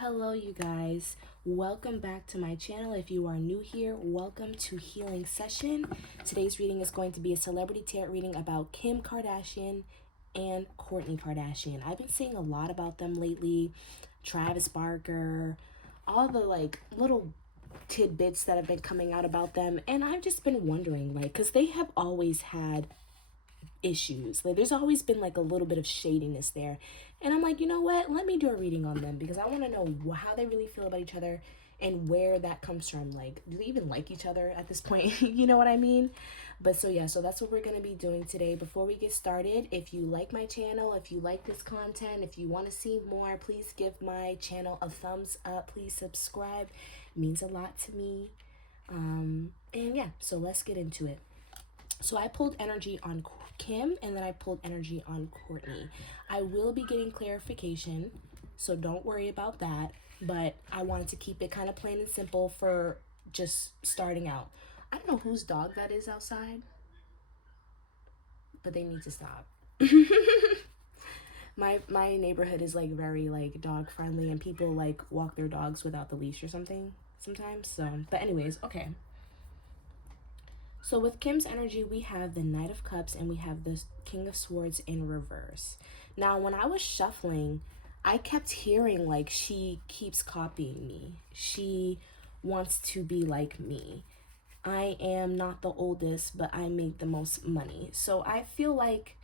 hello you guys. Welcome back to my channel. If you are new here, welcome to Healing Session. Today's reading is going to be a celebrity tarot reading about Kim Kardashian and Kourtney Kardashian. I've been seeing a lot about them lately. Travis Barker, all the little tidbits that have been coming out about them, and I've just been wondering, because they have always had issues. There's always been a little bit of shadiness there, and I'm like, you know what, let me do a reading on them because I want to know how they really feel about each other and where that comes from. Do they even like each other at this point? You know what I mean? But so that's what we're going to be doing today. Before we get started, if you like my channel, if you like this content, if you want to see more, please give my channel a thumbs up. Please subscribe. It means a lot to me. And yeah, so let's get into it. So I pulled energy on Kim, and then I pulled energy on Kourtney. I will be getting clarification, so don't worry about that. But I wanted to keep it kind of plain and simple for just starting out. I don't know whose dog that is outside, but they need to stop. My neighborhood is very dog friendly, and people walk their dogs without the leash or something sometimes. So, but anyways, okay. So with Kim's energy, we have the Knight of Cups and we have the King of Swords in reverse. Now, when I was shuffling, I kept hearing she keeps copying me. She wants to be like me. I am not the oldest, but I make the most money. So I feel like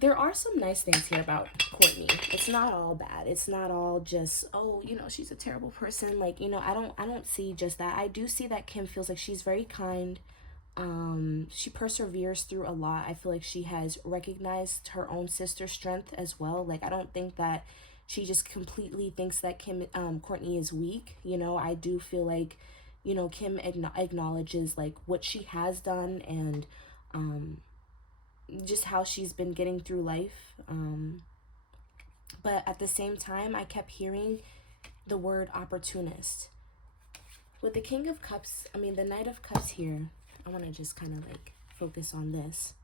there are some nice things here about Kourtney. It's not all bad. It's not all just, oh, she's a terrible person. I don't see just that. I do see that Kim feels like she's very kind. She perseveres through a lot. I feel like she has recognized her own sister's strength as well. I don't think that she just completely thinks that Kourtney is weak. I do feel like, Kim acknowledges what she has done and, just how she's been getting through life. But at the same time, I kept hearing the word opportunist. With the King of Cups, the Knight of Cups here, I want to just kind of focus on this.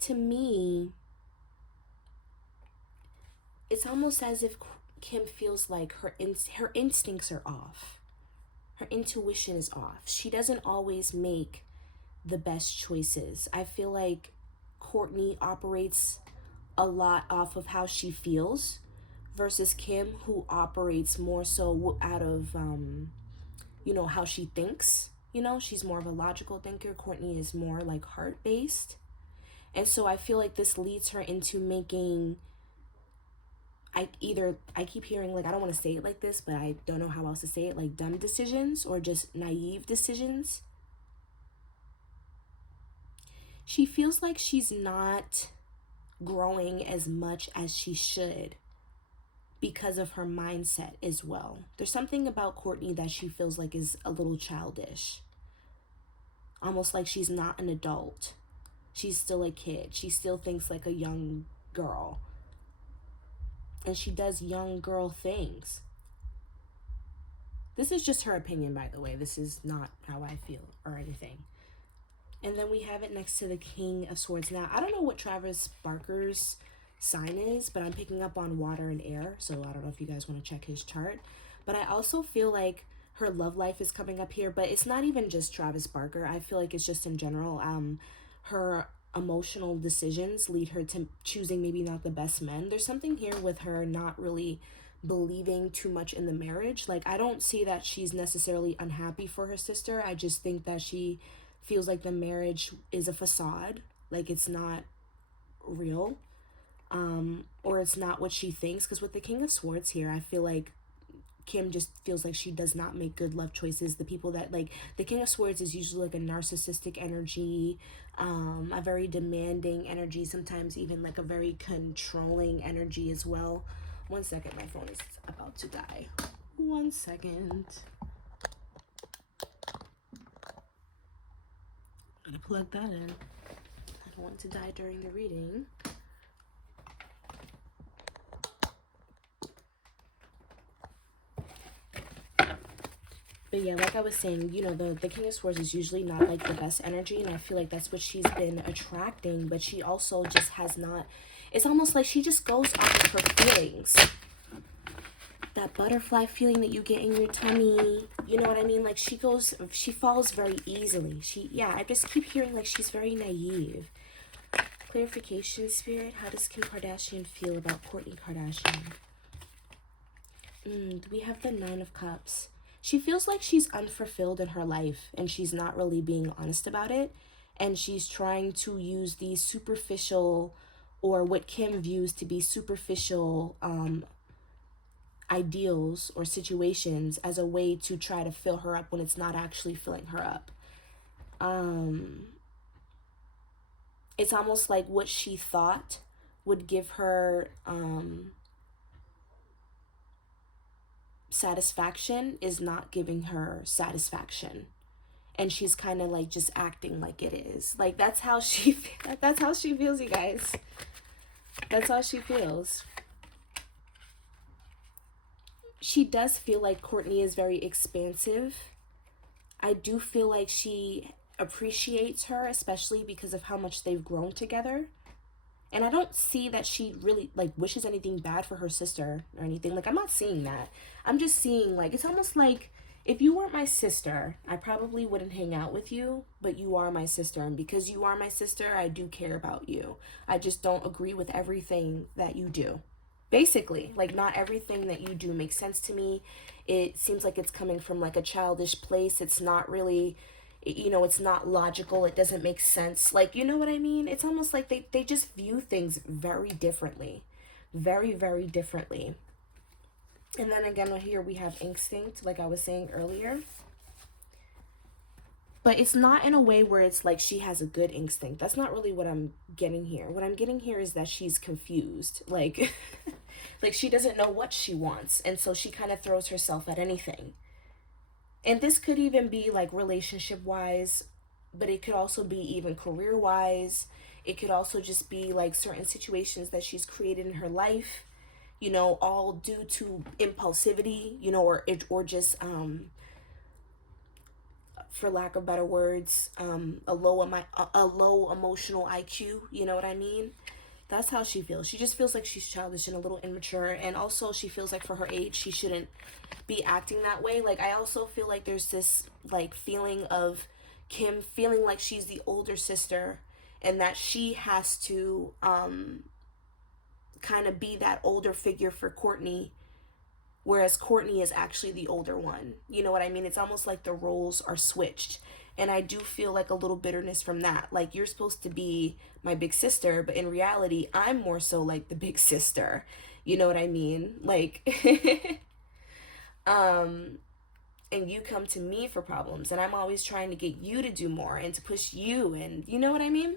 To me, it's almost as if Kim feels like her instincts are off. Her intuition is off. She doesn't always make the best choices. I feel like Kourtney operates a lot off of how she feels versus Kim, who operates more so out of how she thinks. She's more of a logical thinker. Kourtney is more heart-based. And so I feel like this leads her into making, I keep hearing, I don't want to say it like this, but I don't know how else to say it, dumb decisions or just naive decisions. She feels like she's not growing as much as she should because of her mindset as well. There's something about Kourtney that she feels like is a little childish. Almost like she's not an adult. She's still a kid. She still thinks like a young girl. And she does young girl things. This is just her opinion, by the way. This is not how I feel or anything. And then we have it next to the King of Swords. Now, I don't know what Travis Barker's sign is, but I'm picking up on water and air. So I don't know if you guys want to check his chart. But I also feel like her love life is coming up here. But it's not even just Travis Barker. I feel like it's just in general. Her emotional decisions lead her to choosing maybe not the best men. There's something here with her not really believing too much in the marriage. I don't see that she's necessarily unhappy for her sister. I just think that she feels like the marriage is a facade, it's not real, or it's not what she thinks. Because with the King of Swords here, I feel like Kim just feels like she does not make good love choices. The people that the King of Swords is usually a narcissistic energy, a very demanding energy, sometimes even a very controlling energy as well. 1 second, my phone is about to die. 1 second. Gotta plug that in. I don't want it to die during the reading. But yeah, like I was saying, the King of Swords is usually not the best energy, and I feel like that's what she's been attracting, but she also just has not, It's almost like she just goes off of her feelings. That butterfly feeling that you get in your tummy, you know what I mean? Like she falls very easily. I just keep hearing like she's very naive. Clarification, Spirit. How does Kim Kardashian feel about Kourtney Kardashian? We have the 9 of Cups. She feels like she's unfulfilled in her life and she's not really being honest about it. And she's trying to use these superficial, or what Kim views to be superficial, ideals or situations as a way to try to fill her up when it's not actually filling her up. It's almost like what she thought would give her satisfaction is not giving her satisfaction, and she's kind of like just acting like it is. Like that's how she feels, you guys. That's how she feels. She does feel like Kourtney is very expansive. I do feel like she appreciates her, especially because of how much they've grown together. And I don't see that she really like wishes anything bad for her sister or anything. Like, I'm not seeing that. I'm just seeing like, it's almost like if you weren't my sister, I probably wouldn't hang out with you, but you are my sister. And because you are my sister, I do care about you. I just don't agree with everything that you do. Basically, like not everything that you do makes sense to me. It seems like it's coming from like a childish place. It's not really, it's not logical. It doesn't make sense. Like, you know what I mean? It's almost like they just view things very differently. Very, very differently. And then again, here we have instinct, like I was saying earlier. But it's not in a way where it's like she has a good instinct. That's not really what I'm getting here. What I'm getting here is that she's confused. Like, like she doesn't know what she wants. And so she kind of throws herself at anything. And this could even be like relationship-wise, but it could also be even career-wise. It could also just be like certain situations that she's created in her life, all due to impulsivity, or just, for lack of better words, a low emotional IQ, you know what I mean? That's how she feels. She just feels like she's childish and a little immature. And also she feels like for her age, she shouldn't be acting that way. Like, I also feel like there's this like feeling of Kim feeling like she's the older sister and that she has to kind of be that older figure for Kourtney, whereas Kourtney is actually the older one. You know what I mean? It's almost like the roles are switched. And I do feel like a little bitterness from that. Like, you're supposed to be my big sister, but in reality, I'm more so like the big sister. You know what I mean? Like, and you come to me for problems, and I'm always trying to get you to do more and to push you, and you know what I mean?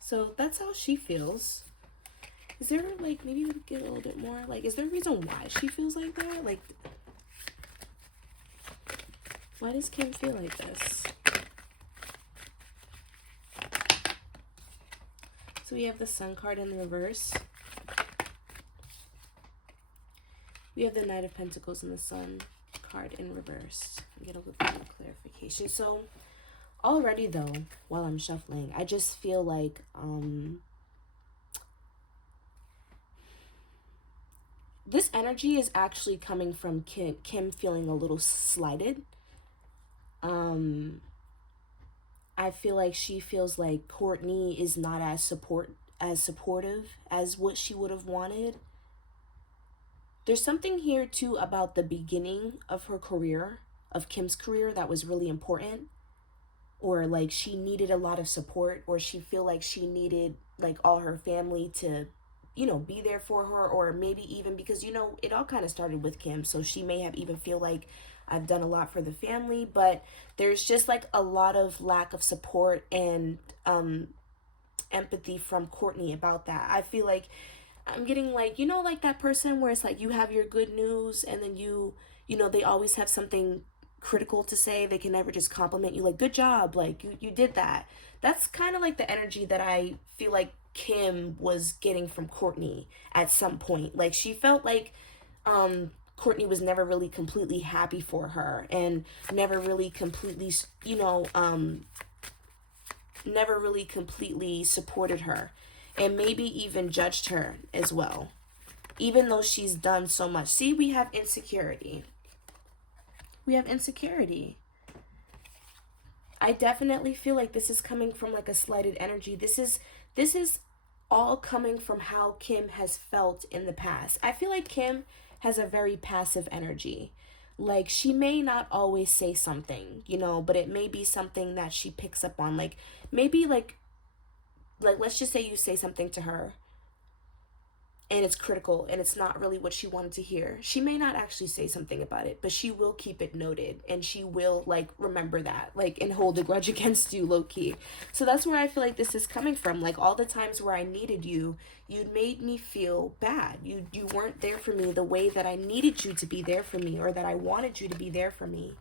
So that's how she feels. Is there, like, maybe we could get a little bit more, like, is there a reason why she feels like that? Like, why does Kim feel like this? So we have the Sun card in the reverse. We have the Knight of Pentacles and the Sun card in reverse. Get a little bit more clarification. So already though, while I'm shuffling, I just feel like this energy is actually coming from Kim feeling a little slighted. I feel like she feels like Kourtney is not as supportive as what she would have wanted. There's something here too about the beginning of her career, of Kim's career, that was really important. Or like she needed a lot of support, or she feel like she needed like all her family to, be there for her, or maybe even because, it all kind of started with Kim. So she may have even feel like I've done a lot for the family, but there's just like a lot of lack of support and empathy from Kourtney about that. I feel like I'm getting like, like that person where it's like you have your good news and then they always have something critical to say. They can never just compliment you like, good job, like you did that. That's kind of like the energy that I feel like Kim was getting from Kourtney at some point. Like she felt like Kourtney was never really completely happy for her and never really completely, never really completely supported her. and maybe even judged her as well, even though she's done so much. See, we have insecurity. We have insecurity. I definitely feel like this is coming from like a slighted energy. This is all coming from how Kim has felt in the past. I feel like Kim has a very passive energy. Like, she may not always say something, but it may be something that she picks up on. Like, maybe like let's just say you say something to her and it's critical and it's not really what she wanted to hear. She may not actually say something about it, but she will keep it noted, and she will like remember that, like, and hold a grudge against you, low key. So that's where I feel like this is coming from. Like, all the times where I needed you, you made me feel bad. You weren't there for me the way that I needed you to be there for me, or that I wanted you to be there for me.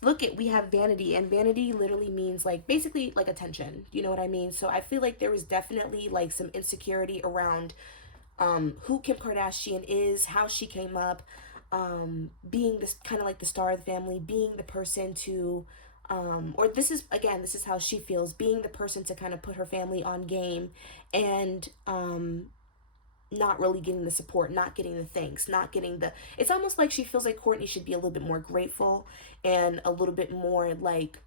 Look, we have vanity, and vanity literally means like basically like attention, you know what I mean? So I feel like there was definitely like some insecurity around who Kim Kardashian is, how she came up, being this kind of like the star of the family, being the person to or this is how she feels, being the person to kind of put her family on game, and not really getting the support, not getting the thanks, not getting the, it's almost like she feels like Kourtney should be a little bit more grateful and a little bit more like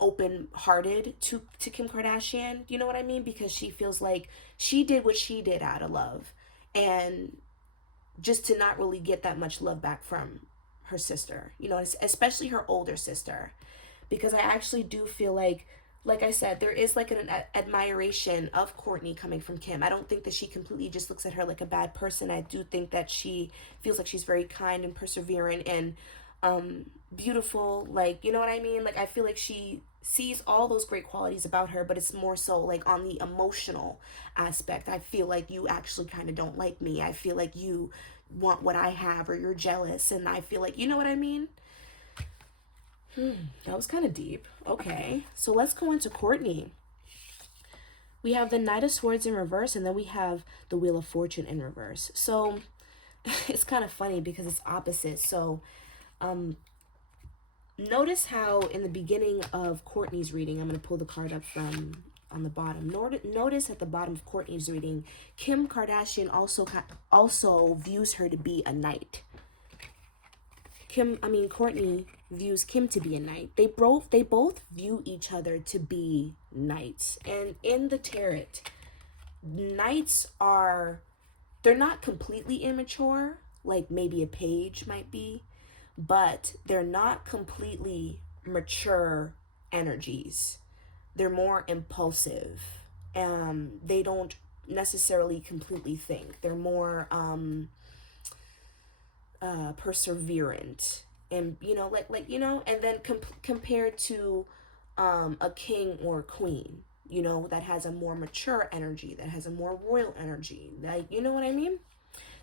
open-hearted to Kim Kardashian, you know what I mean? Because she feels like she did what she did out of love, and just to not really get that much love back from her sister, especially her older sister. Because I actually do feel like I said, there is like an admiration of Kourtney coming from Kim. I don't think that she completely just looks at her like a bad person. I do think that she feels like she's very kind and persevering and beautiful. Like, you know what I mean? Like, I feel like she sees all those great qualities about her, but it's more so like on the emotional aspect. I feel like you actually kind of don't like me. I feel like you want what I have, or you're jealous. And I feel like, you know what I mean? That was kind of deep. Okay, so let's go into Kourtney. We have the Knight of Swords in reverse, and then we have the Wheel of Fortune in reverse. So it's kind of funny because it's opposite. So notice how in the beginning of Kourtney's reading, I'm going to pull the card up from on the bottom. Notice at the bottom of Kourtney's reading, Kim Kardashian also views her to be a knight. Kourtney views Kim to be a knight. They both view each other to be knights. And in the tarot, knights they're not completely immature, like maybe a page might be, but they're not completely mature energies. They're more impulsive. They don't necessarily completely think. They're more perseverant, and and then compared to a king or a queen, that has a more mature energy, that has a more royal energy, like, you know what I mean?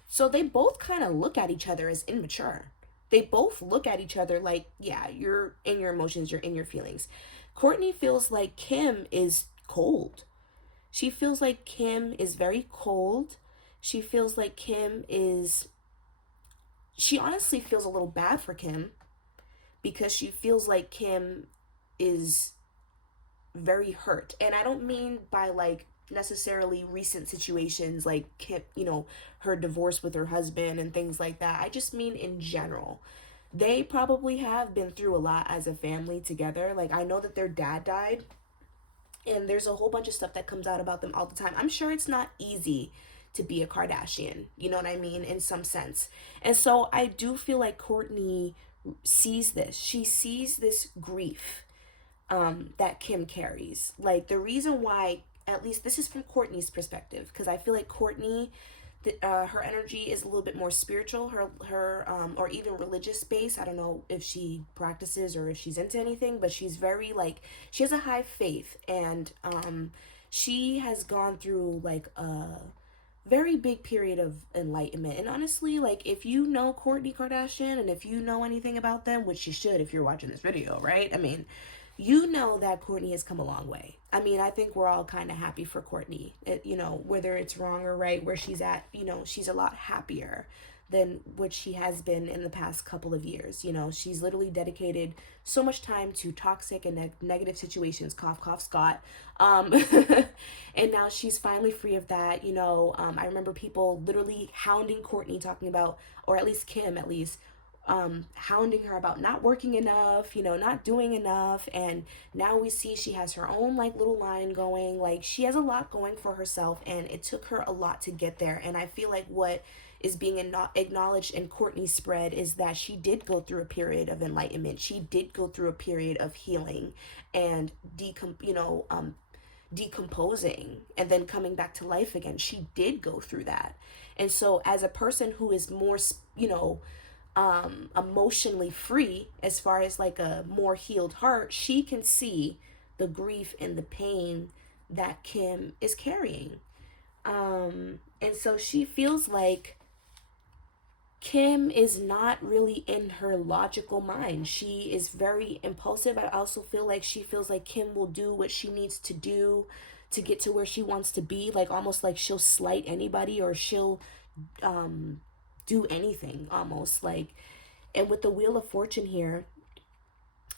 So they both kind of look at each other as immature. They both look at each other like, yeah, you're in your emotions, you're in your feelings. Kourtney feels like Kim is cold. She feels like Kim is very cold. She feels like she honestly feels a little bad for Kim, because she feels like Kim is very hurt. And I don't mean by like necessarily recent situations like Kim, her divorce with her husband and things like that. I just mean in general. They probably have been through a lot as a family together. Like, I know that their dad died, and there's a whole bunch of stuff that comes out about them all the time. I'm sure it's not easy to be a Kardashian, you know what I mean, in some sense. And so I do feel like Kourtney sees this. She sees this grief that Kim carries. Like, the reason why, at least this is from Kourtney's perspective, because I feel like Kourtney, her energy is a little bit more spiritual, her or even religious space. I don't know if she practices or if she's into anything, but she's very like, she has a high faith, and she has gone through like a very big period of enlightenment. And honestly, like, if you know Kourtney Kardashian, and if you know anything about them, which you should if you're watching this video, right? I mean, you know that Kourtney has come a long way. I mean, I think we're all kind of happy for Kourtney. Whether it's wrong or right where she's at, she's a lot happier than what she has been in the past couple of years. You know, she's literally dedicated so much time to toxic and negative situations, cough, cough, Scott. Um, and now she's finally free of that. You know, I remember people literally hounding Kourtney, talking about, or at least Kim, at least, hounding her about not working enough, you know, not doing enough. And now we see she has her own like little line going. Like, she has a lot going for herself, and it took her a lot to get there. And I feel like what is being acknowledged in Kourtney's spread is that she did go through a period of enlightenment. She did go through a period of healing and decomposing and then coming back to life again. She did go through that. And so as a person who is more, emotionally free, as far as like a more healed heart, she can see the grief and the pain that Kim is carrying. And so she feels like Kim is not really in her logical mind. She is very impulsive. I also feel like she feels like Kim will do what she needs to do to get to where she wants to be. Like, almost like she'll slight anybody, or she'll do anything almost. Like, and with the Wheel of Fortune here,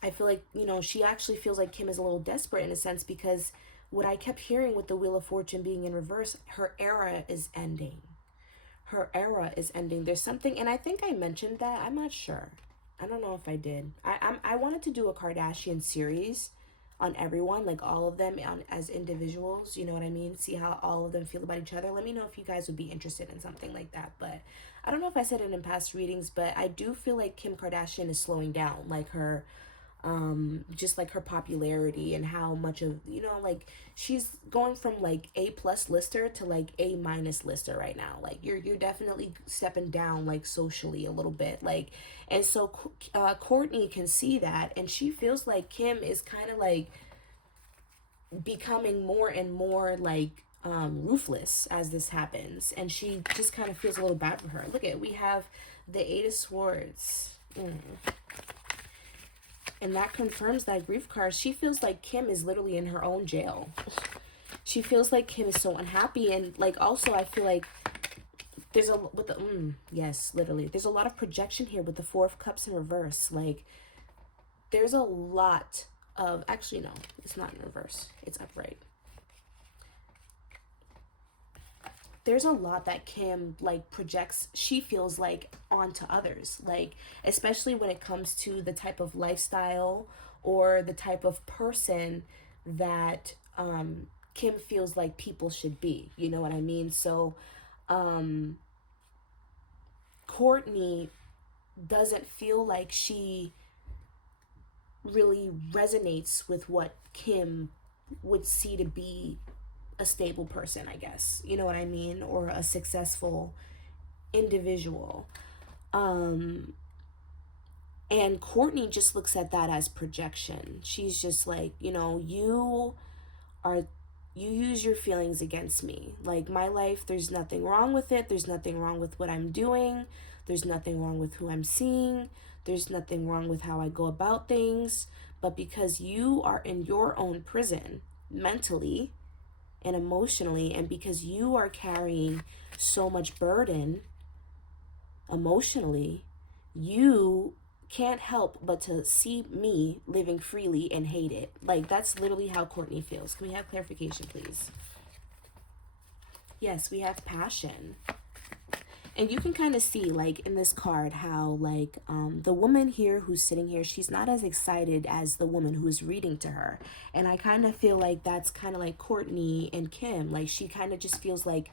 I feel like, you know, she actually feels like Kim is a little desperate in a sense, because what I kept hearing with the Wheel of Fortune being in reverse, her era is ending. Her era is ending. There's something, and I think I mentioned that. I'm not sure. I don't know if I did. I wanted to do a Kardashian series on everyone, like all of them as individuals, you know what I mean? See how all of them feel about each other. Let me know if you guys would be interested in something like that. But I don't know if I said it in past readings, but I do feel like Kim Kardashian is slowing down, like her just like her popularity, and how much of, you know, like she's going from like A+ lister to like A- lister right now. Like, you're definitely stepping down, like, socially a little bit. Like, and so Kourtney can see that, and she feels like Kim is kind of like becoming more and more like ruthless as this happens, and she just kind of feels a little bad for her. Look at, we have the Eight of Swords. And that confirms that grief card. She feels like Kim is literally in her own jail. She feels like Kim is so unhappy. And like, also, I feel like there's yes, literally, there's a lot of projection here with the Four of Cups in reverse. Like, there's a lot of, actually, no, it's not in reverse, it's upright. There's a lot that Kim like projects, she feels like, onto others, like, especially when it comes to the type of lifestyle or the type of person that Kim feels like people should be, you know what I mean? So Kourtney doesn't feel like she really resonates with what Kim would see to be a stable person, I guess, you know what I mean, or a successful individual. And Kourtney just looks at that as projection. She's just like, you know, you use your feelings against me. Like, my life, there's nothing wrong with it. There's nothing wrong with what I'm doing. There's nothing wrong with who I'm seeing. There's nothing wrong with how I go about things. But because you are in your own prison mentally and emotionally, and because you are carrying so much burden emotionally, you can't help but to see me living freely and hate it. Like, that's literally how Kourtney feels. Can we have clarification, please? Yes, we have passion. And you can kind of see, like, in this card how, like, the woman here who's sitting here, she's not as excited as the woman who's reading to her. And I kind of feel like that's kind of like Kourtney and Kim. Like, she kind of just feels like,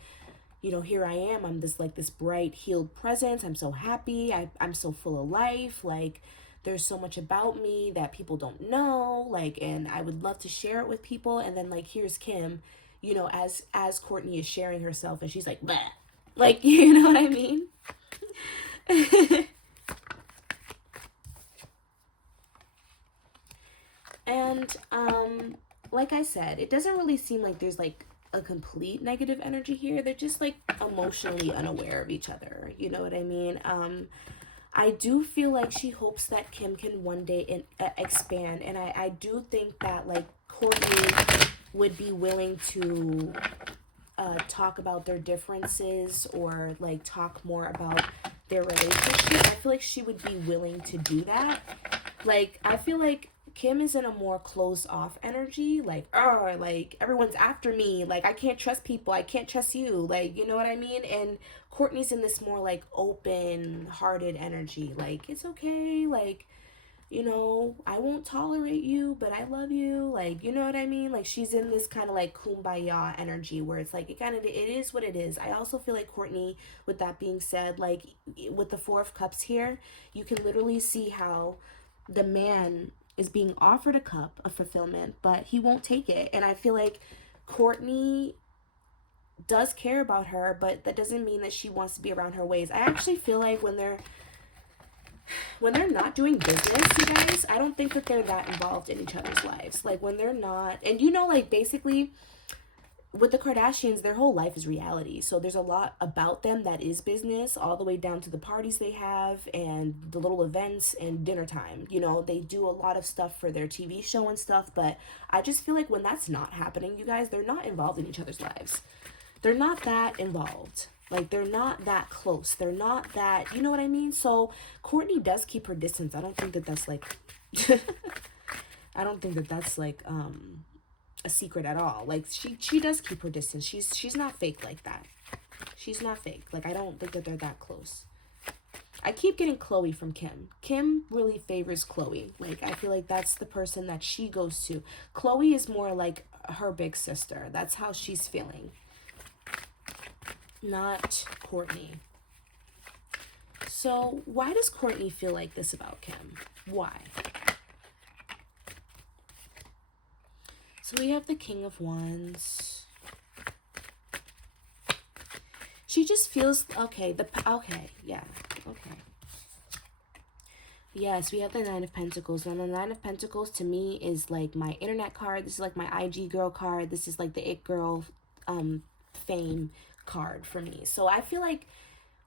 you know, here I am. I'm this, like, this bright, healed presence. I'm so happy. I'm so full of life. Like, there's so much about me that people don't know. Like, and I would love to share it with people. And then, like, here's Kim, you know, as Kourtney is sharing herself, and she's like, bleh. Like, you know what I mean? And like I said, it doesn't really seem like there's like a complete negative energy here. They're just like emotionally unaware of each other. You know what I mean? I do feel like she hopes that Kim can one day expand. And I do think that, like, Kourtney would be willing to talk about their differences, or like talk more about their relationship. I feel like she would be willing to do that. Like, I feel like Kim is in a more closed off energy. Like, oh, like, everyone's after me. Like, I can't trust people. I can't trust you. Like, you know what I mean? And Kourtney's in this more, like, open hearted energy. Like, it's okay. Like, you know, I won't tolerate you, but I love you. Like, you know what I mean? Like, she's in this kind of like kumbaya energy where it's like, it is what it is. I also feel like Kourtney, with that being said, like with the Four of Cups here, you can literally see how the man is being offered a cup of fulfillment, but he won't take it. And I feel like Kourtney does care about her, but that doesn't mean that she wants to be around her ways. I actually feel like when they're not doing business, you guys, I don't think that they're that involved in each other's lives. Like, when they're not, and you know, like, basically, with the Kardashians, their whole life is reality. So there's a lot about them that is business, all the way down to the parties they have and the little events and dinner time. You know, they do a lot of stuff for their TV show and stuff, but I just feel like when that's not happening, you guys, they're not involved in each other's lives. They're not that involved. Like, they're not that close. They're not that, you know what I mean? So Kourtney does keep her distance. I don't think that that's like, I don't think that that's like a secret at all. Like, she does keep her distance. She's not fake like that. She's not fake. Like, I don't think that they're that close. I keep getting Khloe from Kim. Kim really favors Khloe. Like, I feel like that's the person that she goes to. Khloe is more like her big sister. That's how she's feeling. Not Kourtney. So why does Kourtney feel like this about Kim? Why? So we have the King of Wands. She just feels okay. Yes, we have the Nine of Pentacles. And the Nine of Pentacles to me is like my internet card. This is like my IG girl card. This is like the it girl fame card for me. So I feel like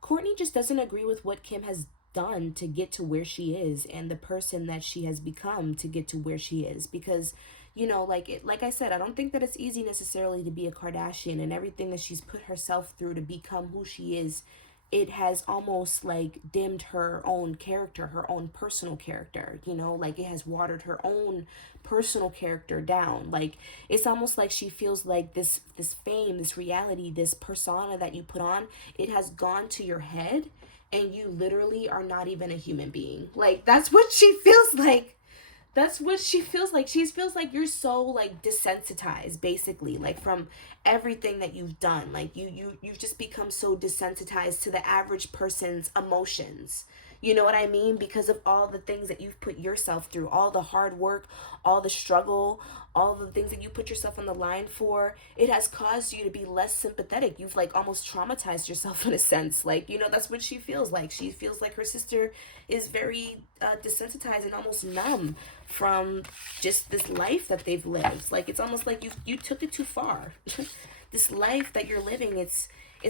Kourtney just doesn't agree with what Kim has done to get to where she is and the person that she has become to get to where she is, because you know, like I said, I don't think that it's easy necessarily to be a Kardashian, and everything that she's put herself through to become who she is, it has almost like dimmed her own character, her own personal character, you know, like it has watered her own personal character down. Like, it's almost like she feels like this fame, this reality, this persona that you put on, it has gone to your head and you literally are not even a human being. Like, that's what she feels like. That's what she feels like. She feels like you're so like desensitized, basically, like from everything that you've done. Like you've just become so desensitized to the average person's emotions. You know what I mean? Because of all the things that you've put yourself through, all the hard work, all the struggle, all the things that you put yourself on the line for, it has caused you to be less sympathetic. You've like almost traumatized yourself in a sense. Like, you know, that's what she feels like. She feels like her sister is very desensitized and almost numb from just this life that they've lived. Like, it's almost like you took it too far. This life that you're living, it's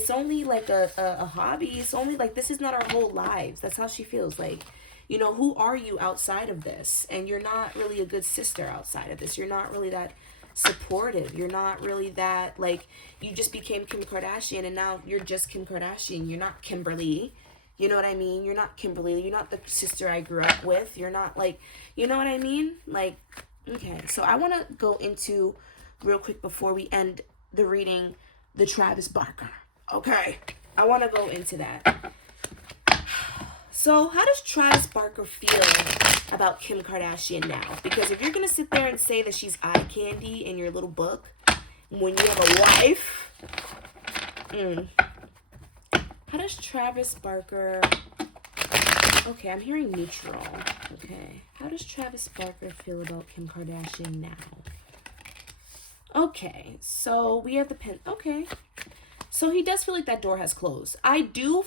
only like a hobby. It's only like, this is not our whole lives. That's how she feels. Like, you know, who are you outside of this? And you're not really a good sister outside of this. You're not really that supportive. You're not really that, like, you just became Kim Kardashian and now you're just Kim Kardashian. You're not Kimberly. You know what I mean? You're not Kimberly. You're not the sister I grew up with. You're not like, you know what I mean? Like, okay. So I want to go into, real quick before we end the reading, the Travis Barker. Okay. I want to go into that. So how does Travis Barker feel about Kim Kardashian now? Because if you're going to sit there and say that she's eye candy in your little book when you have a wife, how does Travis Barker... Okay, I'm hearing neutral. Okay. How does Travis Barker feel about Kim Kardashian now? Okay, so we have the pen. Okay. So he does feel like that door has closed. I do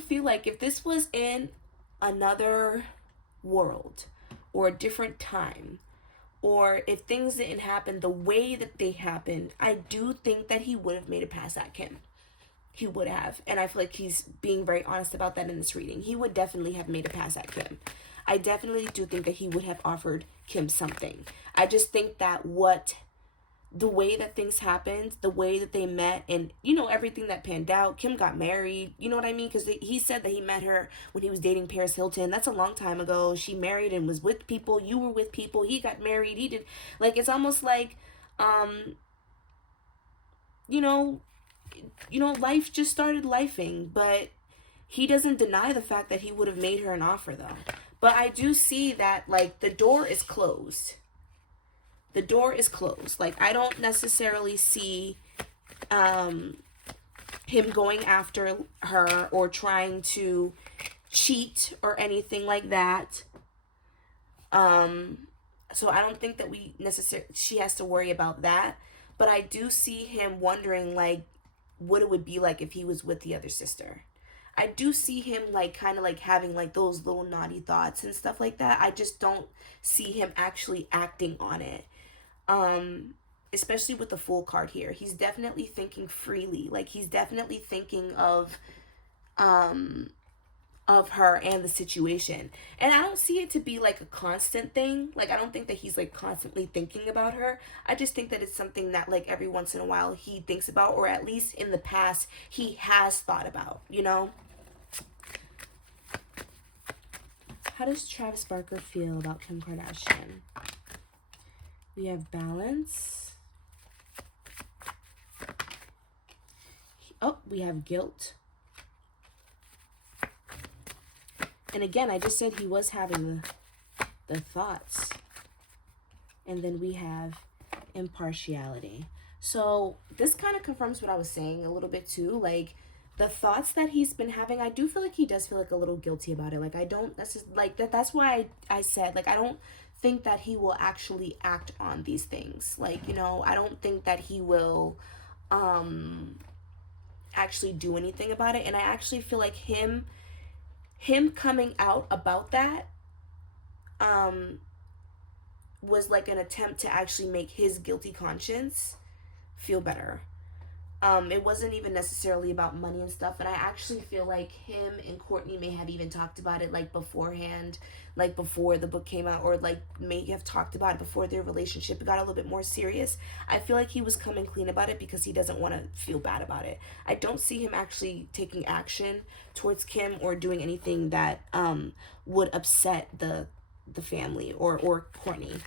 feel like if this was in another world or a different time, or if things didn't happen the way that they happened, I do think that he would have made it past that Kim. He would have. And I feel like he's being very honest about that in this reading. He would definitely have made it past that Kim. I definitely do think that he would have offered Kim something. I just think that what the way that things happened, the way that they met, and you know, everything that panned out. Kim got married, you know what I mean? Because he said that he met her when he was dating Paris Hilton. That's a long time ago. She married and was with people. You were with people. He got married. He did. Like, it's almost like, um, you know, life just started lifing. But he doesn't deny the fact that he would have made her an offer, though. But I do see that, like, the door is closed. The door is closed. Like, I don't necessarily see him going after her or trying to cheat or anything like that. So I don't think that she has to worry about that. But I do see him wondering, like, what it would be like if he was with the other sister. I do see him, like, kind of like having like those little naughty thoughts and stuff like that. I just don't see him actually acting on it. Especially with the Fool card here. He's definitely thinking freely. Like, he's definitely thinking of her and the situation. And I don't see it to be like a constant thing. Like, I don't think that he's like constantly thinking about her. I just think that it's something that, like, every once in a while he thinks about, or at least in the past he has thought about, you know? How does Travis Barker feel about Kim Kardashian? We have balance. Oh, we have guilt. And again, I just said he was having the thoughts. And then we have impartiality. So this kind of confirms what I was saying a little bit too. Like, the thoughts that he's been having, I do feel like he does feel like a little guilty about it. Like, I don't, that's just like that. That's why I said, like, I don't think that he will actually act on these things. Like, you know, I don't think that he will actually do anything about it. And I actually feel like him coming out about that was like an attempt to actually make his guilty conscience feel better. It wasn't even necessarily about money and stuff. And I actually feel like him and Kourtney may have even talked about it, like, beforehand, like before the book came out, or like may have talked about it before their relationship got a little bit more serious. I feel like he was coming clean about it because he doesn't want to feel bad about it. I don't see him actually taking action towards Kim or doing anything that would upset the family or Kourtney,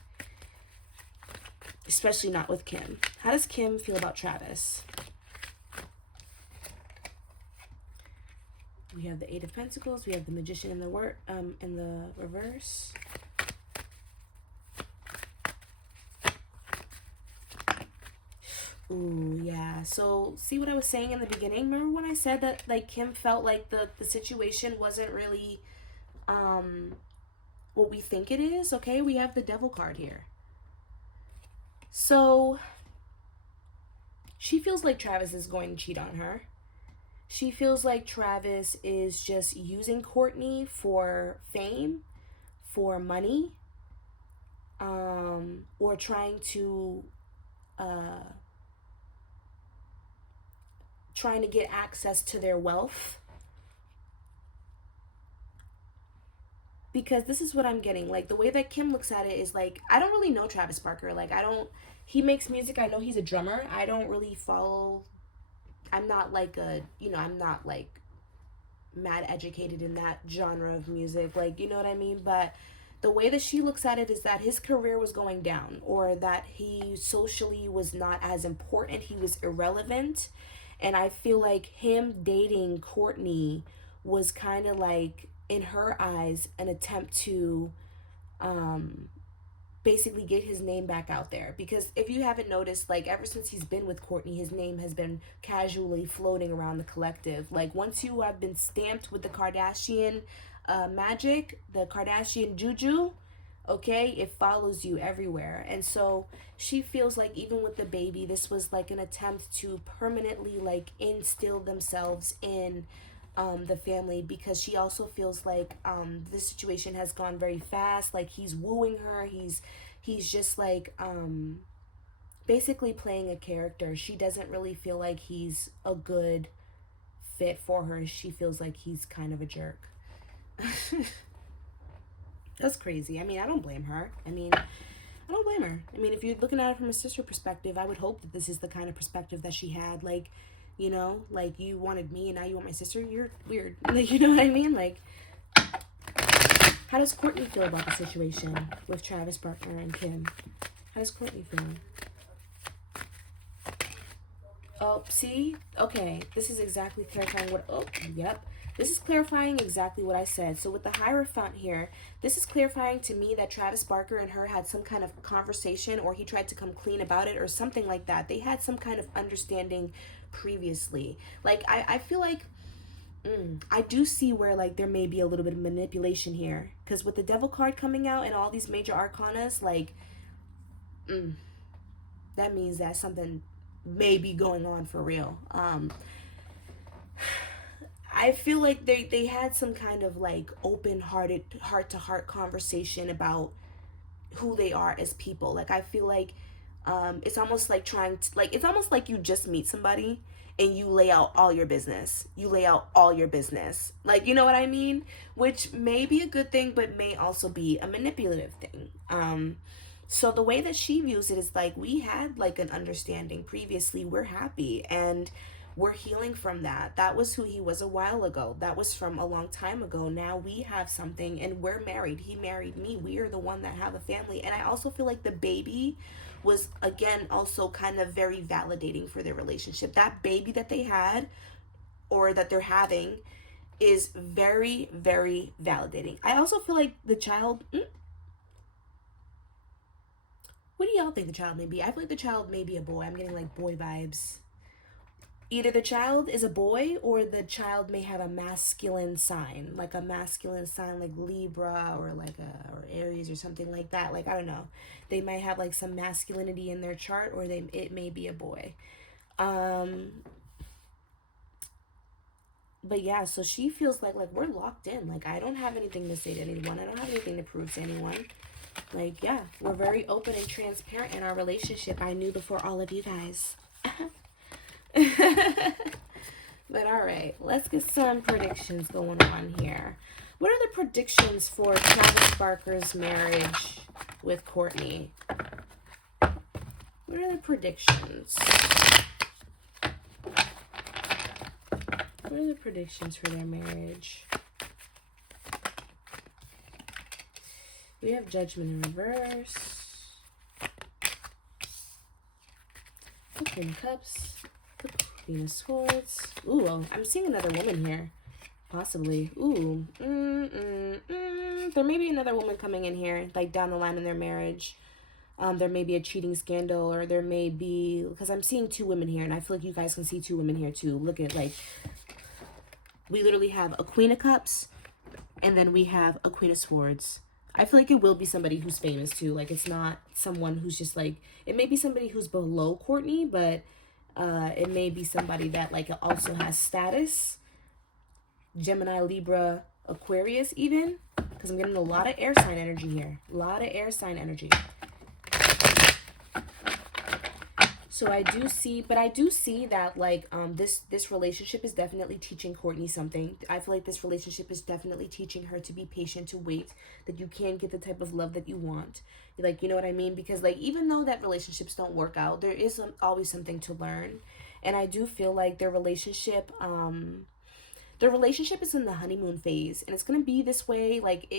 especially not with Kim. How does Kim feel about Travis? We have the Eight of Pentacles. We have the Magician in the reverse. Ooh, yeah. So, see what I was saying in the beginning? Remember when I said that, like, Kim felt like the situation wasn't really what we think it is? Okay, we have the Devil card here. So, she feels like Travis is going to cheat on her. She feels like Travis is just using Kourtney for fame, for money, or trying to get access to their wealth. Because this is what I'm getting. Like, the way that Kim looks at it is like, I don't really know Travis Barker. Like, he makes music. I know he's a drummer. I don't really follow. I'm not like I'm not like mad educated in that genre of music. Like, you know what I mean? But the way that she looks at it is that his career was going down, or that he socially was not as important. He was irrelevant. And I feel like him dating Kourtney was kind of like, in her eyes, an attempt to basically get his name back out there. Because if you haven't noticed, like, ever since he's been with Kourtney, his name has been casually floating around the collective. Like, once you have been stamped with the Kardashian magic, the Kardashian juju, okay, it follows you everywhere. And so she feels like, even with the baby, this was like an attempt to permanently, like, instill themselves in the family, because she also feels like this situation has gone very fast. Like, he's wooing her. He's just like basically playing a character. She doesn't really feel like he's a good fit for her. She feels like he's kind of a jerk. That's crazy. I mean, I don't blame her. I mean, I don't blame her. I mean, if you're looking at it from a sister perspective, I would hope that this is the kind of perspective that she had. Like, you know, like, you wanted me and now you want my sister. You're weird. Like, you know what I mean? Like, how does Kourtney feel about the situation with Travis Barker and Kim? How does Kourtney feel? Oh, see? Okay, this is exactly clarifying what... Oh, yep. This is clarifying exactly what I said. So with the Hierophant here, this is clarifying to me that Travis Barker and her had some kind of conversation, or he tried to come clean about it or something like that. They had some kind of understanding previously. Like, I feel like... I do see where, like, there may be a little bit of manipulation here. Because with the Devil card coming out and all these major arcanas, like... that means that something may be going on for real. I feel like they had some kind of, like, open-hearted, heart-to-heart conversation about who they are as people. Like, I feel like it's almost like it's almost like you just meet somebody and you lay out all your business. You lay out all your business. Like, you know what I mean? Which may be a good thing, but may also be a manipulative thing. So the way that she views it is like, we had, like, an understanding previously. We're happy and we're healing from that. That was who he was a while ago. That was from a long time ago. Now we have something and we're married. He married me. We are the one that have a family. And I also feel like the baby was, again, also kind of very validating for their relationship. That baby that they had, or that they're having, is very, very validating. I also feel like the child... What do y'all think the child may be? I feel like the child may be a boy. I'm getting, like, boy vibes. Either the child is a boy or the child may have a masculine sign. Like a masculine sign like Libra or like or Aries or something like that. Like, I don't know. They might have, like, some masculinity in their chart, or it may be a boy. But yeah, so she feels like we're locked in. Like, I don't have anything to say to anyone. I don't have anything to prove to anyone. Like, yeah, we're very open and transparent in our relationship. I knew before all of you guys. But all right, let's get some predictions going on here. What are the predictions for Travis Barker's marriage with Kourtney? What are the predictions? What are the predictions for their marriage? We have Judgment in reverse. The Queen of Cups. The Queen of Swords. Ooh, I'm seeing another woman here. Possibly. Ooh. There may be another woman coming in here, like, down the line in their marriage. There may be a cheating scandal, or there may be... Because I'm seeing two women here, and I feel like you guys can see two women here, too. Look at, like... We literally have a Queen of Cups, and then we have a Queen of Swords. I feel like it will be somebody who's famous, too. Like, it's not someone who's just, like... It may be somebody who's below Kourtney, but it may be somebody that, like, also has status. Gemini, Libra, Aquarius, even. Because I'm getting a lot of air sign energy here. A lot of air sign energy. So I do see that, like, this relationship is definitely teaching Kourtney something. I feel like this relationship is definitely teaching her to be patient, to wait, that you can get the type of love that you want. Like, you know what I mean? Because, like, even though that relationships don't work out, there is always something to learn. And I do feel like their relationship is in the honeymoon phase, and it's going to be this way, like,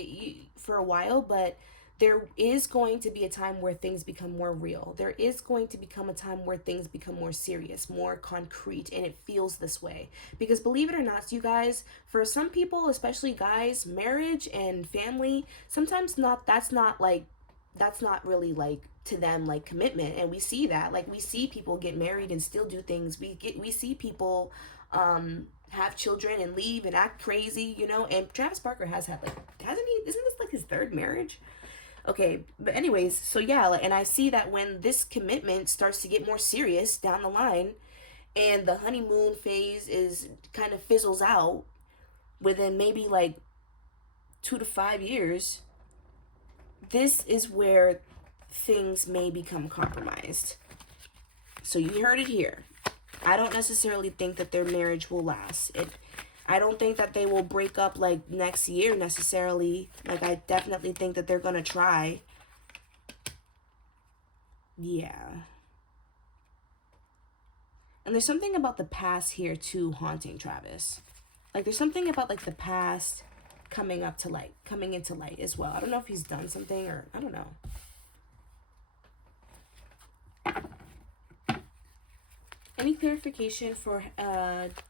for a while, but there is going to be a time where things become more real. There is going to become a time where things become more serious, more concrete, and it feels this way. Because believe it or not, you guys, for some people, especially guys, marriage and family, sometimes that's not really, like, to them, like, commitment. And we see that. Like, we see people get married and still do things. We see people have children and leave and act crazy, you know. And Travis Barker has had, like, hasn't he? Isn't this, like, his third marriage? Okay, but anyways, so yeah, and I see that when this commitment starts to get more serious down the line, and the honeymoon phase is kind of fizzles out within maybe, like, 2 to 5 years, this is where things may become compromised. So you heard it here. I don't necessarily think that their marriage will last. I don't think that they will break up, like, next year necessarily. Like, I definitely think that they're going to try. Yeah. And there's something about the past here too haunting Travis. Like there's something about like the past coming up to light, coming into light as well. I don't know if he's done something or I don't know. Any clarification for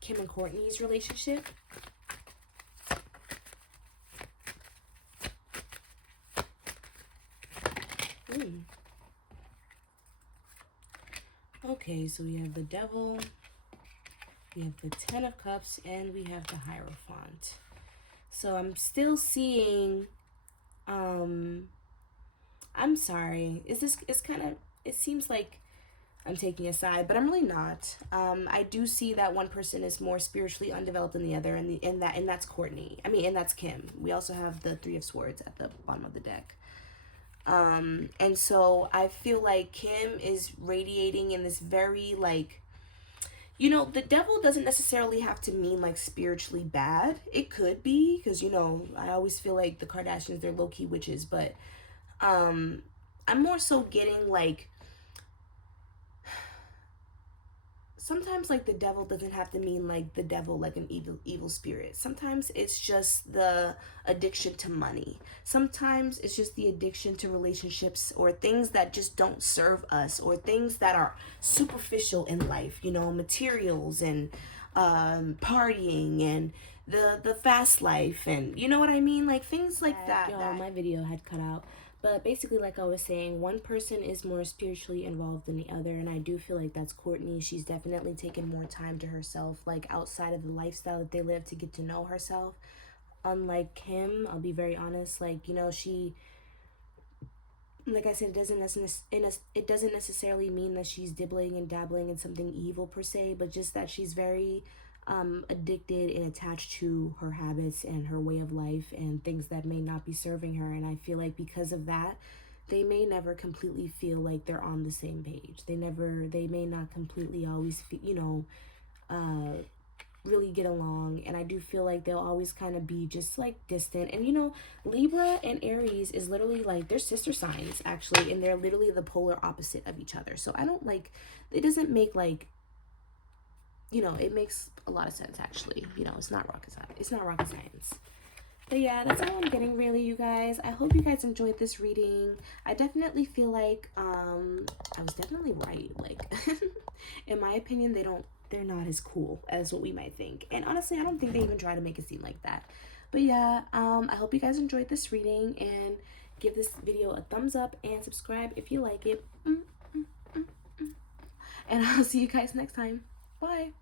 Kim and Kourtney's relationship? Okay, so we have the Devil, we have the Ten of Cups, and we have the Hierophant. So I'm still seeing, I'm sorry, it's kind of, it seems like I'm taking a side, but I'm really not. I do see that one person is more spiritually undeveloped than the other, and that's Kourtney. I mean, and that's Kim. We also have the Three of Swords at the bottom of the deck. And so I feel like Kim is radiating in this very like, you know, the devil doesn't necessarily have to mean like spiritually bad. It could be, because you know, I always feel like the Kardashians, they're low-key witches, but I'm more so getting like, sometimes like the devil doesn't have to mean like the devil like an evil spirit. Sometimes it's just the addiction to money. Sometimes it's just the addiction to relationships or things that just don't serve us, or things that are superficial in life, you know, materials and partying and the fast life, and you know what I mean, like things like that. Yo, my video had cut out. But basically, like I was saying, one person is more spiritually involved than the other, and I do feel like that's Kourtney. She's definitely taken more time to herself, like outside of the lifestyle that they live, to get to know herself. Unlike Kim, I'll be very honest, like, you know, she, like I said, it doesn't necessarily mean that she's dibbling and dabbling in something evil per se, but just that she's very addicted and attached to her habits and her way of life and things that may not be serving her. And I feel like because of that, they may never completely feel like they're on the same page. They may not completely always feel, you know, really get along. And I do feel like they'll always kind of be just like distant. And you know, Libra and Aries is literally like, they're sister signs actually, and they're literally the polar opposite of each other. So I don't like, it doesn't make like, you know, it makes a lot of sense actually. You know, it's not rocket science. It's not rocket science. But yeah, that's all I'm getting really, you guys. I hope you guys enjoyed this reading. I definitely feel like I was definitely right. Like in my opinion, they're not as cool as what we might think. And honestly, I don't think they even try to make it seem like that. But yeah, I hope you guys enjoyed this reading, and give this video a thumbs up and subscribe if you like it. And I'll see you guys next time. Bye.